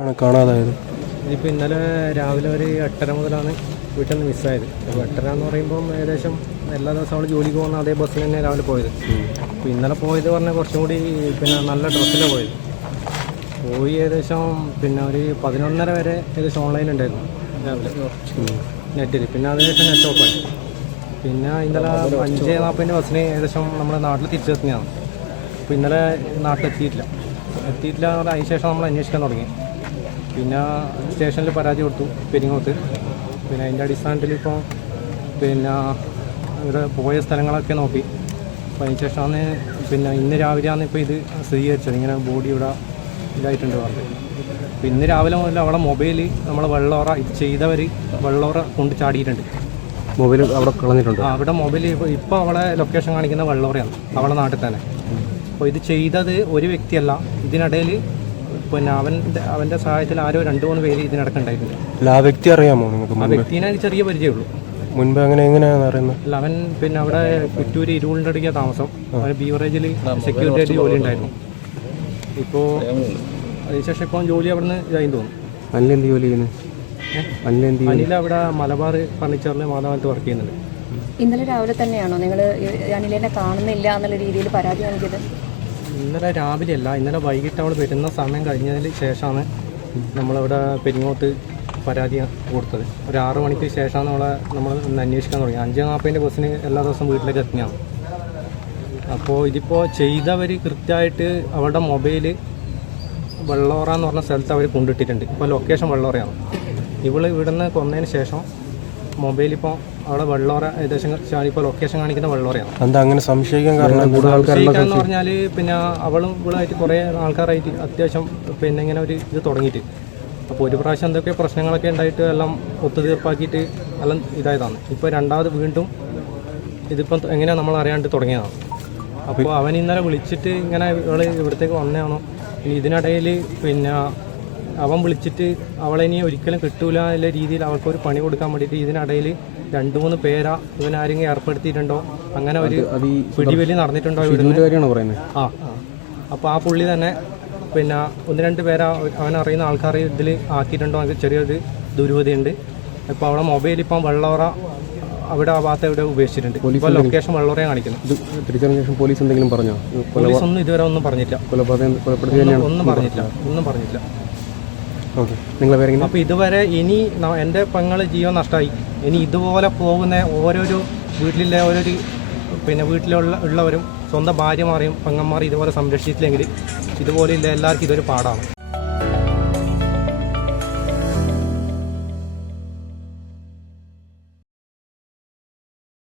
ആണ് കാണാതായത്. ഇതിപ്പോൾ ഇന്നലെ രാവിലെ ഒരു എട്ടര മുതലാണ് വീട്ടിൽ നിന്ന് മിസ്സായത് അപ്പോൾ എട്ടര എന്ന് പറയുമ്പോൾ ഏകദേശം എല്ലാ ദിവസവും അവൾ ജോലിക്ക് പോകുന്ന അതേ ബസ്സിൽ തന്നെ രാവിലെ പോയത്. അപ്പോൾ ഇന്നലെ പോയത് പറഞ്ഞാൽ കുറച്ചും കൂടി പിന്നെ നല്ല ഡ്രസ്സിലാണ് പോയത്. പോയി ഏകദേശം പിന്നെ ഒരു പതിനൊന്നര വരെ ഏകദേശം ഓൺലൈൻ ഉണ്ടായിരുന്നു രാവിലെ. നെറ്റിൽ പിന്നെ അതിനുശേഷം നെറ്റ് ആയി. പിന്നെ ഇന്നലെ അഞ്ച് നാൽപ്പതിന്റെ ബസ്സിന് ഏകദേശം നമ്മുടെ നാട്ടിൽ തിരിച്ചെത്തുന്നതാണ് അപ്പോൾ ഇന്നലെ നാട്ടിലെത്തിയിട്ടില്ല. എത്തിയിട്ടില്ല അതിന് ശേഷം നമ്മൾ അന്വേഷിക്കാൻ തുടങ്ങി. പിന്നെ സ്റ്റേഷനിൽ പരാതി കൊടുത്തു പെരിങ്ങോത്ത്. പിന്നെ അതിന്റെ അടിസ്ഥാനത്തിൽ ഇപ്പോൾ പിന്നെ ഇവിടെ പോയ സ്ഥലങ്ങളൊക്കെ നോക്കി. അപ്പോൾ അതിന് ശേഷമാണ് പിന്നെ ഇന്ന് രാവിലെയാണ് ഇപ്പോൾ ഇത് സ്ഥിരീകരിച്ചത്. ഇങ്ങനെ ബോഡി ഇവിടെ ഇതായിട്ടുണ്ട് പറഞ്ഞത് അപ്പോൾ ഇന്ന് രാവിലെ മുതൽ അവിടെ മൊബൈൽ നമ്മളെ വെള്ളോറ ഇത് ചെയ്തവർ വെള്ളോറ കൊണ്ട് ചാടിയിട്ടുണ്ട്. മൊബൈൽ അവിടെ കളഞ്ഞിട്ടുണ്ട്. ആ അവിടെ മൊബൈൽ ഇപ്പോൾ അവളെ ലൊക്കേഷൻ കാണിക്കുന്ന വെള്ളോറയാണ്. അവളെ നാട്ടിൽ തന്നെ. അപ്പോൾ ഇത് ചെയ്തത് ഒരു വ്യക്തിയല്ല. ഇതിനിടയിൽ പിന്നെ അവന്റെ അവന്റെ സഹായത്തിൽ ആരോ രണ്ട് മൂന്ന് പേര് ഇതിനിടക്ക് ഉണ്ടായിട്ടുണ്ട്. അല്ല ആ വ്യക്തി അറിയാമോ നിങ്ങൾക്ക് ആ മുൻപ്? വ്യക്തിനെ എനിക്ക് ചെറിയ പരിചയമുള്ളൂ മുൻപ് അങ്ങനെ എങ്ങനെയാണെന്ന് അറിയുന്നത്? അല്ല അവൻ പിന്നെ അവിടെ കുറ്റൂര് ഇരുളിന്റെ അടുക്കിയ താമസം. അവന് ബീവറേജിൽ സെക്യൂരിറ്റി ആയിട്ട് ജോലി ഉണ്ടായിരുന്നു. ഇപ്പോൾ അതിനുശേഷം ഇപ്പോൾ ജോലി അവിടെ നിന്ന് ഇതായി തോന്നുന്നു. അനിൽ എന്ത് ജോലി ചെയ്യുന്നത് അനിൽ എന്ത് ചെയ്യുന്നു? അനിൽ അവിടെ മലബാർ ഫർണിച്ചറിൽ മാതാവാനത്ത് വർക്ക് ചെയ്യുന്നുണ്ട്. ഇന്നലെ രാവിലെ തന്നെയാണോ? നിങ്ങൾ അനിലിനെ കാണുന്നില്ല എന്നുള്ള രീതിയിൽ പരാതി നൽകിയത്? ഇന്നലെ രാവിലെ അല്ല ഇന്നലെ വൈകിട്ട് അവൾ വരുന്ന സമയം കഴിഞ്ഞതിന് ശേഷമാണ് നമ്മളവിടെ പെരിങ്ങോത്ത് പരാതി കൊടുത്തത്. ഒരു ആറു മണിക്ക് ശേഷമാണ് നമ്മളെ നമ്മൾ ഒന്ന് അന്വേഷിക്കാൻ തുടങ്ങി അഞ്ച് നാൽപ്പതിന്റെ ബസ്സിന് എല്ലാ ദിവസവും വീട്ടിലേക്ക് എത്തുന്നതാണ് അപ്പോൾ ഇതിപ്പോൾ ചെയ്തവർ കൃത്യമായിട്ട് അവളുടെ മൊബൈൽ വെള്ളോറ എന്ന് പറഞ്ഞ സ്ഥലത്ത് അവർ കൊണ്ടിട്ടിട്ടുണ്ട്. ഇപ്പോൾ ലൊക്കേഷൻ വെള്ളോറയാണ്. ഇവൾ ഇവിടുന്ന് കൊന്നതിന് ശേഷം മൊബൈൽ ഇപ്പോൾ അവിടെ വെള്ളോറ ഏകദേശം ഇപ്പോൾ ലൊക്കേഷൻ കാണിക്കുന്ന വെള്ളോറയാണ് എന്താ അങ്ങനെ സംശയിക്കാൻ കാരണം സംശയിക്കാന്ന് പറഞ്ഞാൽ പിന്നെ അവളും ഇവളായിട്ട് കുറേ ആൾക്കാരായിട്ട് അത്യാവശ്യം പിന്നെ ഇങ്ങനെ ഒരു ഇത് തുടങ്ങിയിട്ട്. അപ്പോൾ ഒരു പ്രാവശ്യം എന്തൊക്കെ പ്രശ്നങ്ങളൊക്കെ ഉണ്ടായിട്ട് എല്ലാം ഒത്തുതീർപ്പാക്കിയിട്ട് എല്ലാം ഇതായതാണ്. ഇപ്പോൾ രണ്ടാമത് വീണ്ടും ഇതിപ്പം എങ്ങനെയാണ് നമ്മൾ അറിയാണ്ട് തുടങ്ങിയതാണ്. അപ്പോൾ അവൻ ഇന്നലെ വിളിച്ചിട്ട് ഇങ്ങനെ ഇവൾ ഇവിടത്തേക്ക് വന്നതാണോ? ഇതിനിടയിൽ പിന്നെ അവൻ വിളിച്ചിട്ട് അവളെ ഇനി ഒരിക്കലും കിട്ടൂല എന്നുള്ള രീതിയിൽ അവൾക്ക് ഒരു പണി കൊടുക്കാൻ വേണ്ടിയിട്ട് ഇതിനിടയിൽ രണ്ട് മൂന്ന് പേരാ ഇവൻ ആരെങ്കിലും ഏർപ്പെടുത്തിയിട്ടുണ്ടോ? അങ്ങനെ ഒരു പിടിവലി നടന്നിട്ടുണ്ടോ പറയുന്നത്? ആ. അപ്പോൾ ആ പുള്ളി തന്നെ പിന്നെ ഒന്ന് രണ്ട് പേരാ അവൻ അറിയുന്ന ആൾക്കാർ ഇതിൽ ആക്കിയിട്ടുണ്ടോ? എനിക്ക് ചെറിയൊരു ദുരൂഹതയുണ്ട്. ഇപ്പോൾ അവളെ മൊബൈൽ ഇപ്പം വെള്ളോറ അവിടെ ആ ഭാഗത്ത് എവിടെ ഉപേക്ഷിച്ചിട്ടുണ്ട്. ഇപ്പോൾ ലൊക്കേഷൻ വെള്ളവറയാണ് കാണിക്കുന്നത്. തിരിച്ചറിഞ്ഞ ശേഷം പോലീസ് എന്തെങ്കിലും പറഞ്ഞോ? പോലീസ് ഒന്നും ഇതുവരെ ഒന്നും പറഞ്ഞിട്ടില്ല. കൊലപാതകം ഒന്നും പറഞ്ഞിട്ടില്ല. ഒന്നും പറഞ്ഞിട്ടില്ല. നിങ്ങളെ പേരെങ്കിലും അപ്പോൾ ഇതുവരെ ഇനി എന്റെ പെങ്ങൾ ജീവൻ നഷ്ടമായി. ഇനി ഇതുപോലെ പോകുന്ന ഓരോരോ വീട്ടിലെ ഓരോരു പിന്നെ വീട്ടിലുള്ള ഉള്ളവരും സ്വന്തം ഭാര്യമാരെയും പെങ്ങന്മാരെയും ഇതുപോലെ സംരക്ഷിച്ചില്ലെങ്കിൽ ഇതുപോലെ ഇല്ല എല്ലാവർക്കും ഇതൊരു പാടാണ്.